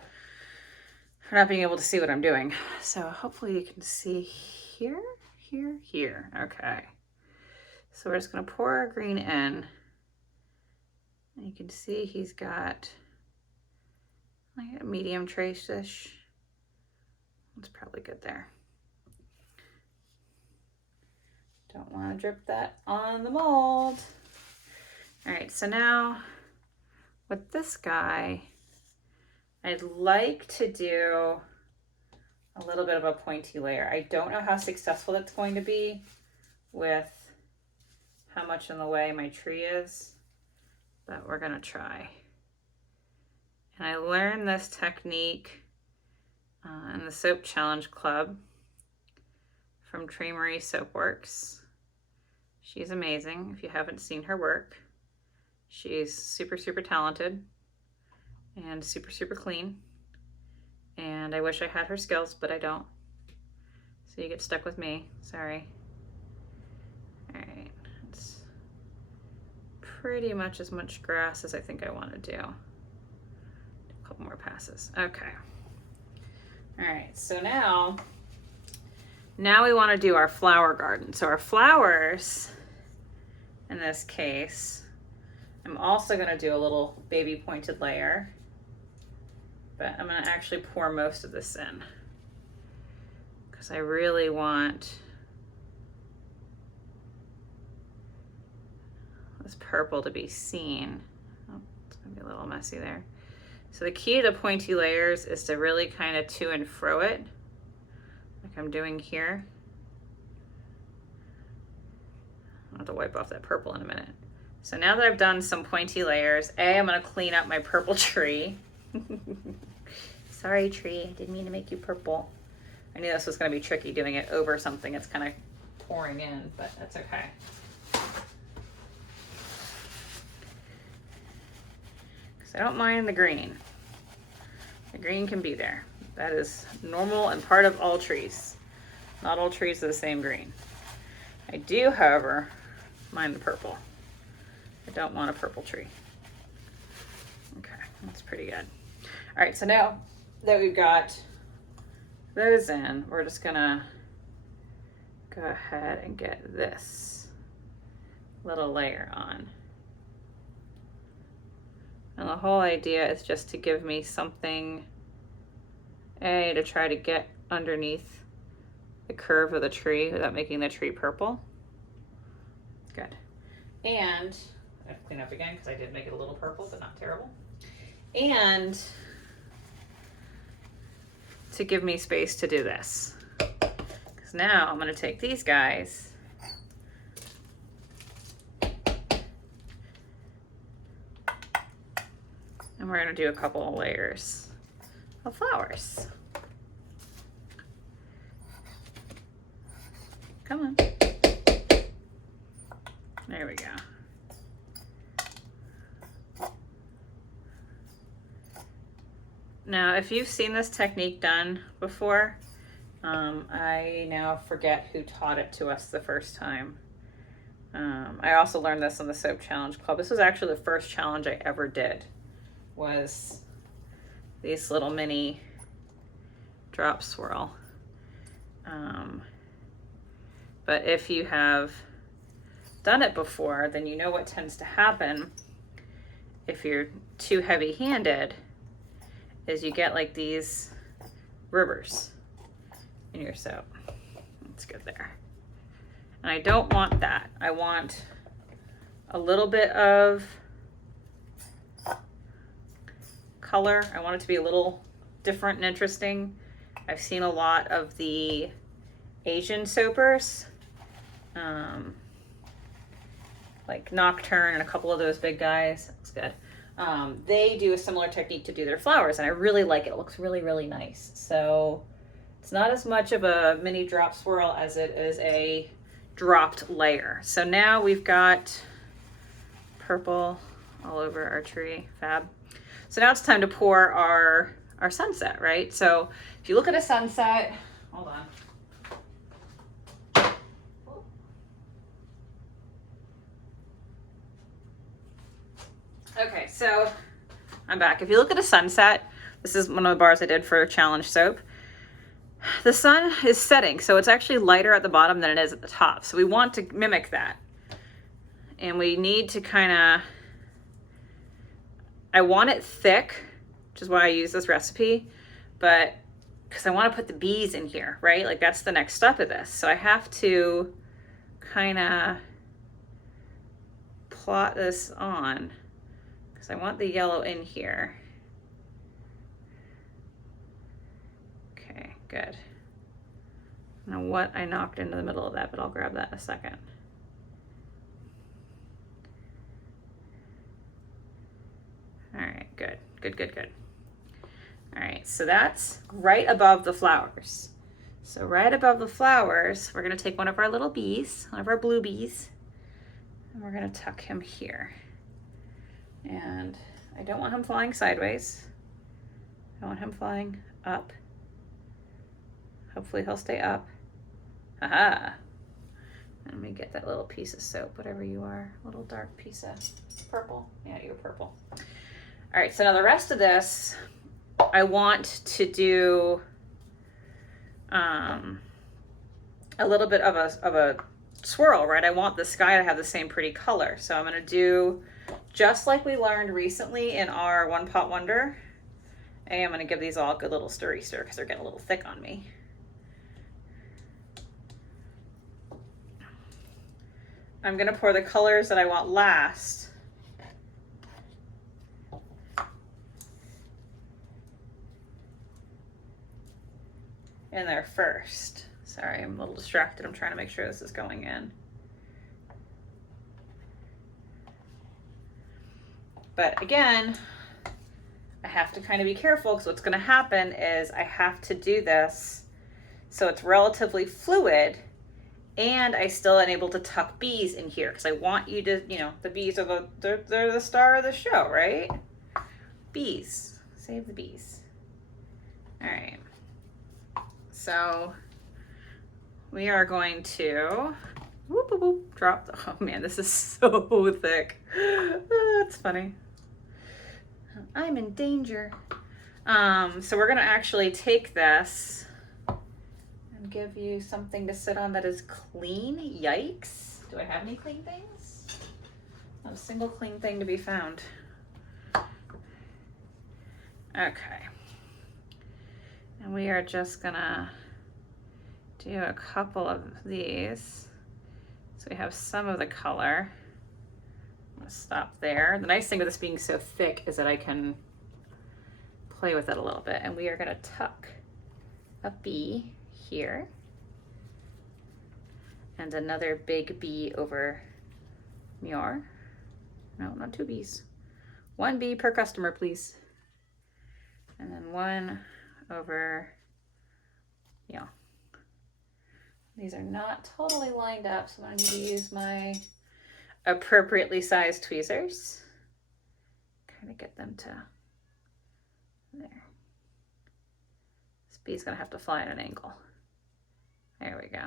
for not being able to see what I'm doing. So hopefully you can see here, here, here. Okay. So we're just gonna pour our green in. And you can see he's got like a medium trace-ish. That's probably good there. Don't want to drip that on the mold. All right, so now with this guy, I'd like to do a little bit of a pointy layer. I don't know how successful that's going to be with how much in the way my tree is, but we're gonna try. And I learned this technique in the Soap Challenge Club from Sorcery Soap. She's amazing. If you haven't seen her work, she's super, super talented and super, super clean. And I wish I had her skills, but I don't. So you get stuck with me, sorry. All right, it's pretty much as much grass as I think I want to do. A couple more passes, okay. All right, so now we want to do our flower garden. So our flowers, in this case, I'm also going to do a little baby pointed layer, but I'm going to actually pour most of this in because I really want this purple to be seen. Oh, it's going to be a little messy there. So the key to pointy layers is to really kind of to and fro it, like I'm doing here. I'll have to wipe off that purple in a minute. So now that I've done some pointy layers, I'm gonna clean up my purple tree. Sorry, tree, I didn't mean to make you purple. I knew this was gonna be tricky doing it over something it's kind of pouring in, but that's okay. I don't mind the green. The green can be there. That is normal and part of all trees. Not all trees are the same green. I do, however, mind the purple. I don't want a purple tree. Okay, that's pretty good. All right, so now that we've got those in, we're just gonna go ahead and get this little layer on. And the whole idea is just to give me something, to try to get underneath the curve of the tree without making the tree purple. Good. And I have to clean up again because I did make it a little purple, but not terrible. And to give me space to do this. Because now I'm going to take these guys and we're gonna do a couple of layers of flowers. Come on. There we go. Now, if you've seen this technique done before, I now forget who taught it to us the first time. I also learned this in the Soap Challenge Club. This was actually the first challenge I ever did. Was these little mini drop swirl. But if you have done it before, then you know what tends to happen if you're too heavy-handed is you get like these rivers in your soap. That's good there. And I don't want that. I want a little bit of color. I want it to be a little different and interesting. I've seen a lot of the Asian soapers, like Nocturne and a couple of those big guys. That looks good. They do a similar technique to do their flowers, and I really like it. It looks really, really nice. So it's not as much of a mini drop swirl as it is a dropped layer. So now we've got purple all over our tree. Fab. So now it's time to pour our sunset, right? So if you look at a sunset, hold on. so I'm back. If you look at a sunset, this is one of the bars I did for Challenge Soap. The sun is setting, so it's actually lighter at the bottom than it is at the top. So we want to mimic that. And we need to kind of, I want it thick, which is why I use this recipe, but because I want to put the bees in here, right? Like that's the next step of this. So I have to kind of plot this on because I want the yellow in here. Okay, good. Now what I knocked into the middle of that, but I'll grab that in a second. All right, good, good, good, good. All right, so that's right above the flowers. So right above the flowers, we're gonna take one of our little bees, one of our blue bees, and we're gonna tuck him here. And I don't want him flying sideways. I want him flying up. Hopefully he'll stay up. Aha! Let me get that little piece of soap, whatever you are, little dark piece of purple. Yeah, you're purple. All right, so now the rest of this, I want to do a little bit of a swirl, right? I want the sky to have the same pretty color. So I'm gonna do, just like we learned recently in our One Pot Wonder, and I'm gonna give these all a good little stir because they're getting a little thick on me. I'm gonna pour the colors that I want last. In there first. Sorry, I'm a little distracted. I'm trying to make sure this is going in. But again, I have to kind of be careful because what's going to happen is I have to do this so it's relatively fluid and I still am able to tuck bees in here because I want you to, you know, the bees are they're the star of the show, right? Bees. Save the bees. All right. So we are going to whoop, whoop, whoop, drop the, oh man, this is so thick. That's funny. I'm in danger. So we're gonna actually take this and give you something to sit on that is clean. Yikes. Do I have any clean things? Not a single clean thing to be found. Okay. And we are just gonna do a couple of these. So we have some of the color. I'm gonna stop there. The nice thing with this being so thick is that I can play with it a little bit. And we are gonna tuck a bee here. And another big bee over Muir. No, not two bees. One bee per customer, please. And then one over, yeah. These are not totally lined up, so I need to use my appropriately sized tweezers. Kind of get them to there. This bee's gonna have to fly at an angle. There we go.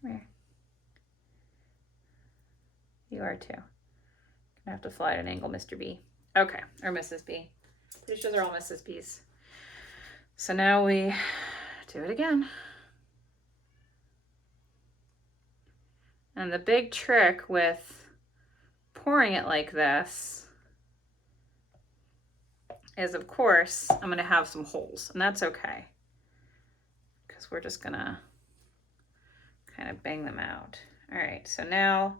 Come here. You are too. Gonna have to fly at an angle, Mr. Bee. Okay, or Mrs. Bee. Pretty sure they're all Mrs. Bees. So now we do it again. And the big trick with pouring it like this is, of course, I'm gonna have some holes, and that's okay. Because we're just gonna kind of bang them out. All right, so now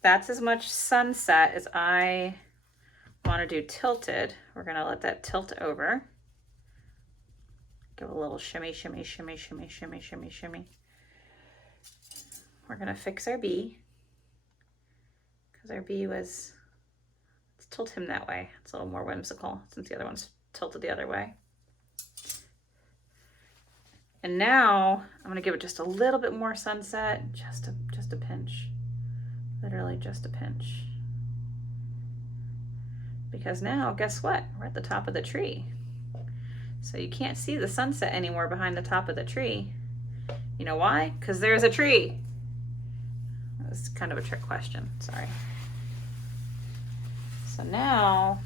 that's as much sunset as I want to do tilted. We're gonna let that tilt over. Give a little shimmy, shimmy, shimmy, shimmy, shimmy, shimmy, shimmy. We're gonna fix our bee because our bee was, let's tilt him that way. It's a little more whimsical since the other one's tilted the other way. And now I'm gonna give it just a little bit more sunset, just a pinch, literally just a pinch. Because now, guess what? We're at the top of the tree. So you can't see the sunset anymore behind the top of the tree. You know why? Because there's a tree. That's kind of a trick question, sorry. So now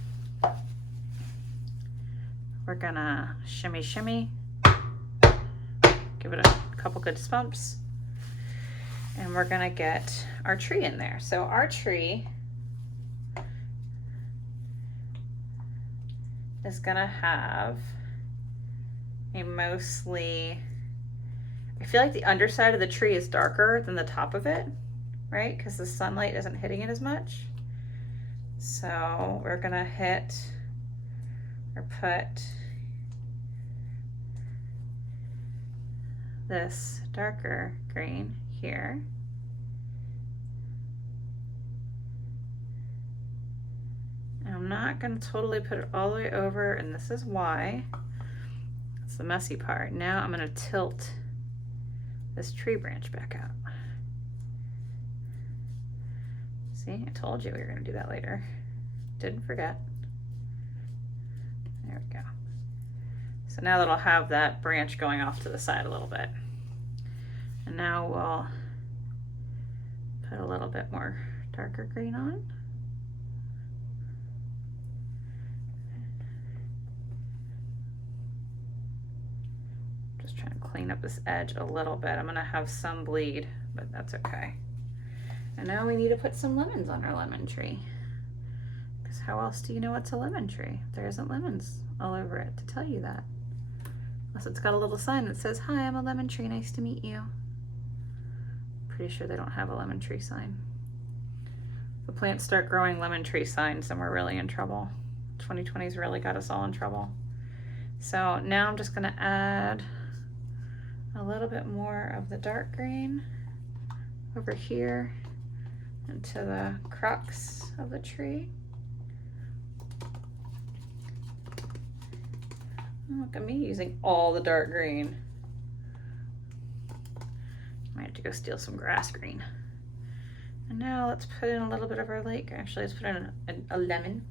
we're gonna shimmy, shimmy, give it a couple good bumps, and we're gonna get our tree in there. So our tree is gonna have a mostly, I feel like the underside of the tree is darker than the top of it, right? Because the sunlight isn't hitting it as much. So we're gonna hit or put this darker green here. And I'm not gonna totally put it all the way over, and this is why. It's the messy part. Now I'm gonna tilt this tree branch back out. See, I told you we were gonna do that later. Didn't forget. There we go. So now that'll have that branch going off to the side a little bit. And now we'll put a little bit more darker green on. Just trying to clean up this edge a little bit. I'm gonna have some bleed, but that's okay. And now we need to put some lemons on our lemon tree. Because how else do you know it's a lemon tree? There isn't lemons all over it to tell you that. Unless it's got a little sign that says, "Hi, I'm a lemon tree, nice to meet you." Pretty sure they don't have a lemon tree sign. If the plants start growing lemon tree signs, then we're really in trouble. 2020's really got us all in trouble. So now I'm just gonna add a little bit more of the dark green over here into the crux of the tree. Look at me using all the dark green. Might have to go steal some grass green. And now let's put in a little bit of our lake. Actually, let's put in a lemon.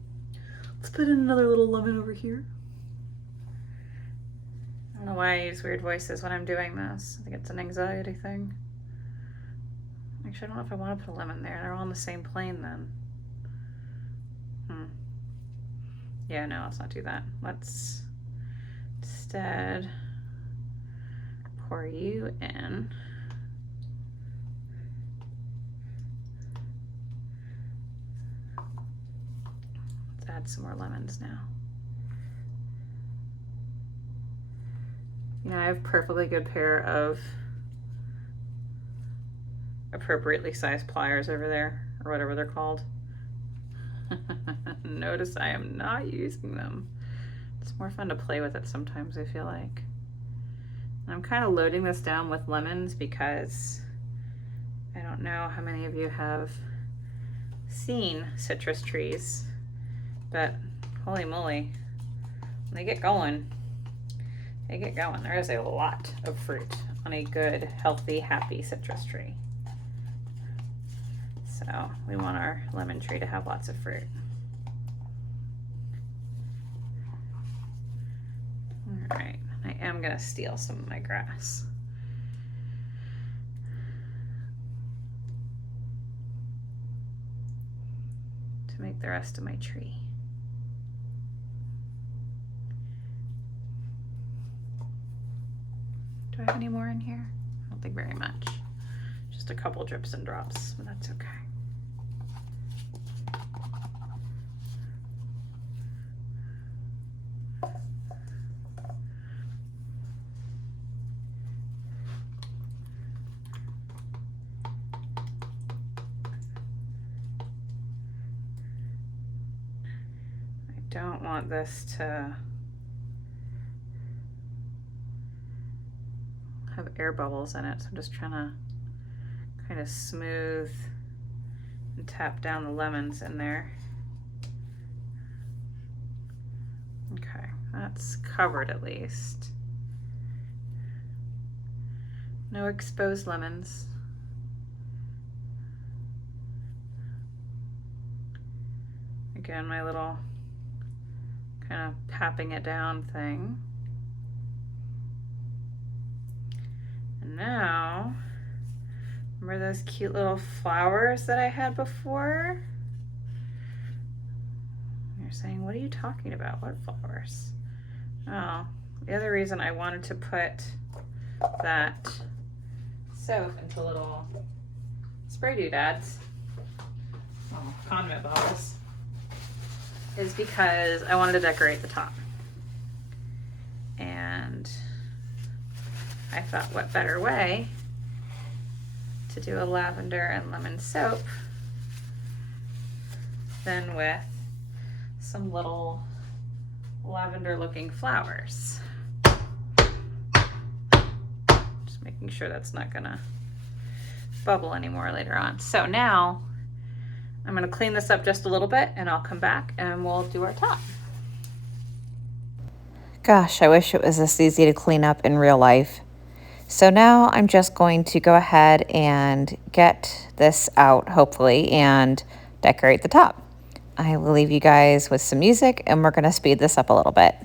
Let's put in another little lemon over here. I don't know why I use weird voices when I'm doing this. I think it's an anxiety thing. Actually, I don't know if I want to put a lemon there. They're all on the same plane then. Yeah, no, let's not do that. Let's instead pour you in. Let's add some more lemons now. You know, I have a perfectly good pair of appropriately sized pliers over there, or whatever they're called. Notice I am not using them. It's more fun to play with it sometimes, I feel like. And I'm kind of loading this down with lemons because I don't know how many of you have seen citrus trees, but holy moly, when they get going, they get going. There is a lot of fruit on a good, healthy, happy citrus tree. So we want our lemon tree to have lots of fruit. All right, I am gonna steal some of my grass. To make the rest of my tree. Do I have any more in here? I don't think very much. Just a couple drips and drops, but that's okay. Don't want this to have air bubbles in it, so I'm just trying to kind of smooth and tap down the lemons in there. Okay, that's covered at least. No exposed lemons. Again, my little kind of tapping it down thing. And now, remember those cute little flowers that I had before? You're saying, what are you talking about? What flowers? Oh, the other reason I wanted to put that soap into little spray doodads, condiment bottles, is because I wanted to decorate the top. And I thought, what better way to do a lavender and lemon soap than with some little lavender looking flowers. Just making sure that's not gonna bubble anymore later on. So now I'm gonna clean this up just a little bit and I'll come back and we'll do our top. Gosh, I wish it was this easy to clean up in real life. So now I'm just going to go ahead and get this out, hopefully, and decorate the top. I will leave you guys with some music and we're gonna speed this up a little bit.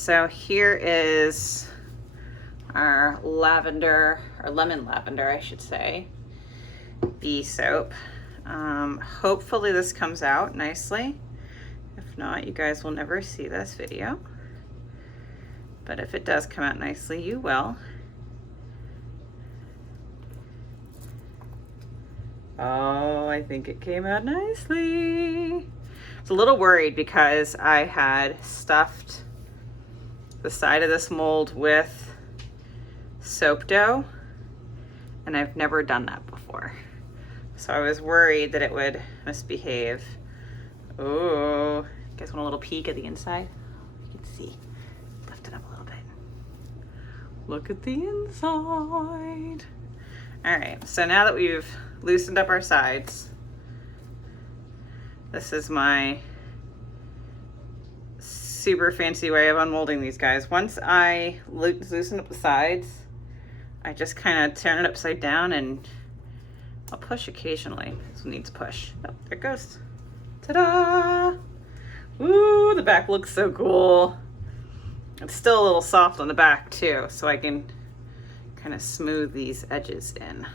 so here is our lavender, or lemon lavender, I should say, bee soap. Hopefully this comes out nicely. If not, you guys will never see this video. But if it does come out nicely, you will. Oh, I think it came out nicely. I was a little worried because I had stuffed the side of this mold with soap dough, and I've never done that before. So I was worried that it would misbehave. Oh, you guys want a little peek at the inside? You can see. Lift it up a little bit. Look at the inside. All right, so now that we've loosened up our sides, this is my super fancy way of unmolding these guys. Once I loosen up the sides, I just kind of turn it upside down, and I'll push occasionally. This one needs a push. Oh, there it goes. Ta-da! Ooh, the back looks so cool. It's still a little soft on the back too, so I can kind of smooth these edges in,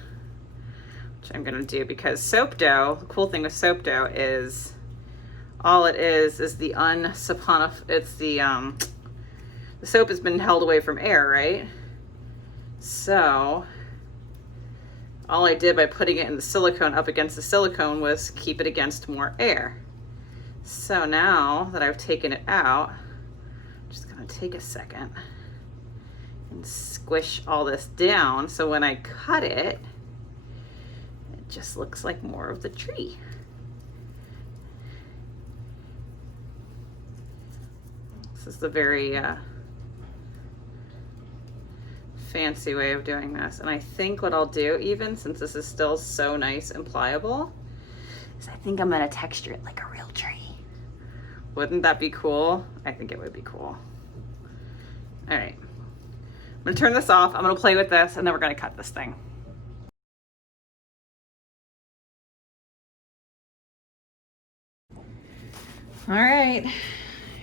which I'm gonna do because soap dough, the cool thing with soap dough is all it is the it's the soap has been held away from air, right? So all I did by putting it in the silicone up against the silicone was keep it against more air. So now that I've taken it out, I'm just gonna take a second and squish all this down so when I cut it, it just looks like more of the tree. This is the very fancy way of doing this. And I think what I'll do, even since this is still so nice and pliable, is I think I'm gonna texture it like a real tree. Wouldn't that be cool? I think it would be cool. All right, I'm gonna turn this off. I'm gonna play with this and then we're gonna cut this thing. All right,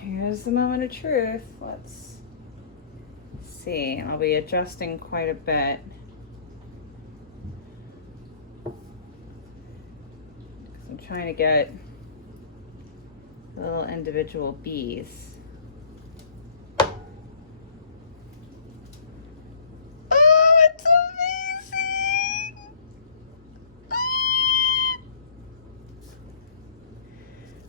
here's the moment of truth. Let's see. I'll be adjusting quite a bit. I'm trying to get little individual bees. Oh, it's amazing!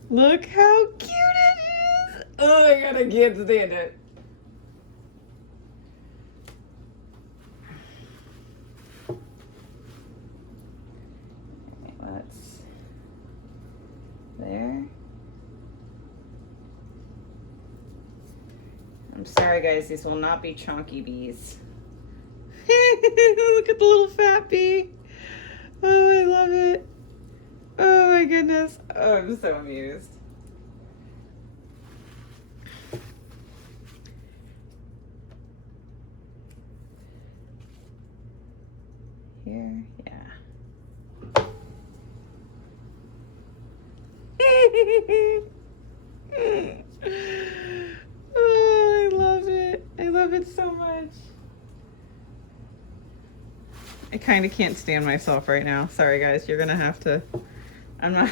Look how cute it is! Oh my god, I can't stand it. Let's there. I'm sorry guys, these will not be chunky bees. Look at the little fat bee. Oh, I love it. Oh my goodness. Oh, I'm so amused. Here, yeah. Oh, I love it. I love it so much. I kind of can't stand myself right now. Sorry guys, you're gonna have to, I'm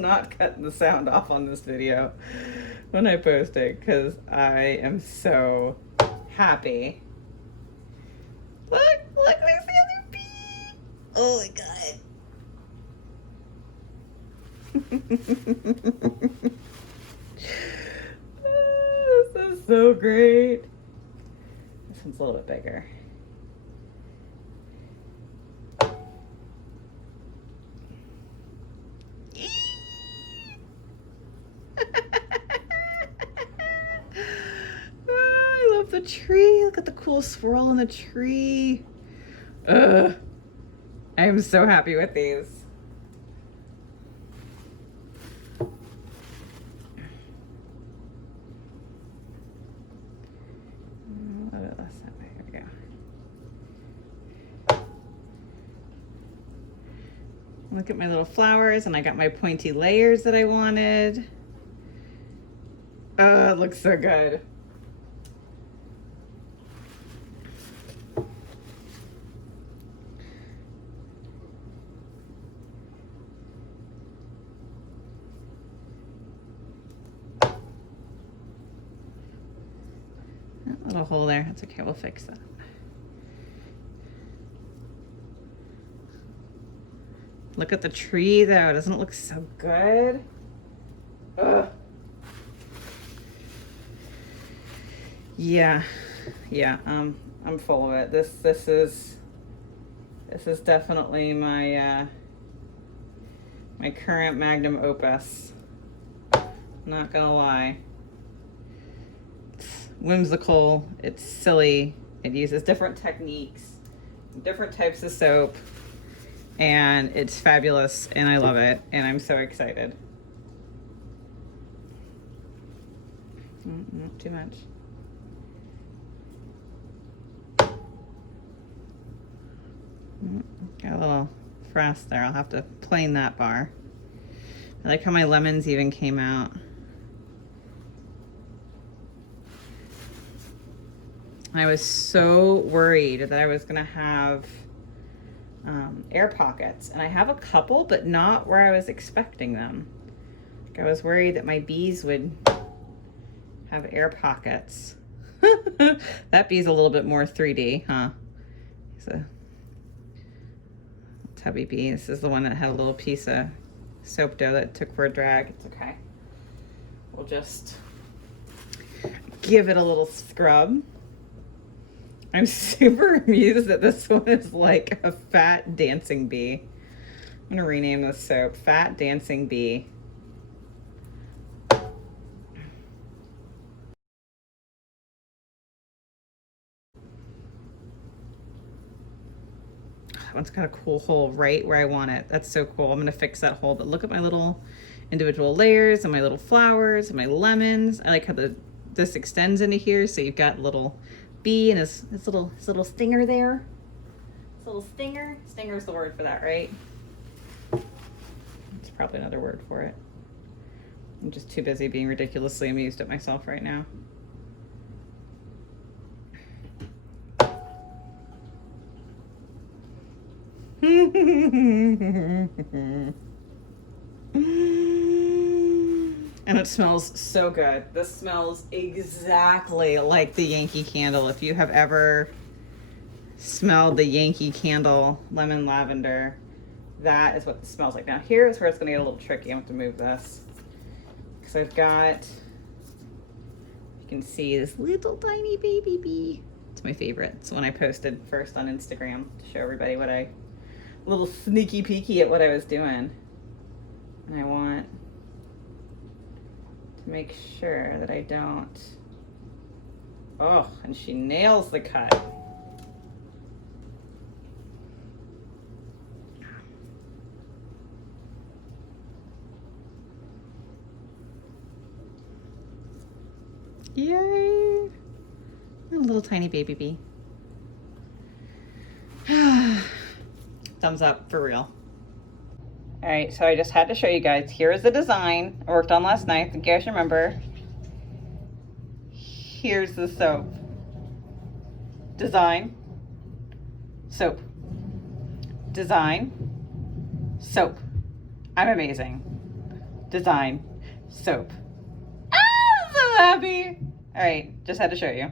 not cutting the sound off on this video when I post it because I am so happy. Look, there's the other bee. Oh my god. Oh, this is so great. This one's a little bit bigger. Oh, I love the tree. Look at the cool swirl in the tree. Ugh. I am so happy with these. Here we go. Look at my little flowers, and I got my pointy layers that I wanted. Oh, it looks so good. little hole there. That's okay, we'll fix that. Look at the tree though, doesn't it look so good? Ugh. Yeah, I'm full of it. This is definitely my my current magnum opus. Not gonna lie. It's whimsical, it's silly, it uses different techniques, different types of soap, and it's fabulous, and I love it, and I'm so excited. Not too much. Got a little frost there. I'll have to plane that bar. I like how my lemons even came out. I was so worried that I was gonna have air pockets, and I have a couple, but not where I was expecting them. Like, I was worried that my bees would have air pockets. That bee's a little bit more 3D, huh? It's a tubby bee. This is the one that had a little piece of soap dough that took for a drag. It's okay. We'll just give it a little scrub. I'm super amused that this one is like a fat dancing bee. I'm gonna rename this soap Fat Dancing Bee. That one's got a cool hole right where I want it. That's so cool. I'm gonna fix that hole, but look at my little individual layers and my little flowers and my lemons. I like how this extends into here, so you've got little bee and his little stinger there. His little stinger. Stinger's the word for that, right? It's probably another word for it. I'm just too busy being ridiculously amused at myself right now. And it smells so good. This smells exactly like the Yankee Candle. If you have ever smelled the Yankee Candle lemon lavender, that is what this smells like. Now here's where it's gonna get a little tricky. I have to move this because I've got, you can see this little tiny baby bee. It's my favorite. It's the one I posted first on Instagram to show everybody what a little sneaky peeky at what I was doing. And I want to make sure that I don't, oh, and she nails the cut. Yay! A little tiny baby bee. Thumbs up for real. All right, so I just had to show you guys. Here is the design I worked on last night. I think you guys remember. Here's the soap. Design, soap. Design, soap. I'm amazing. Design, soap. Ah, I'm so happy. All right, just had to show you.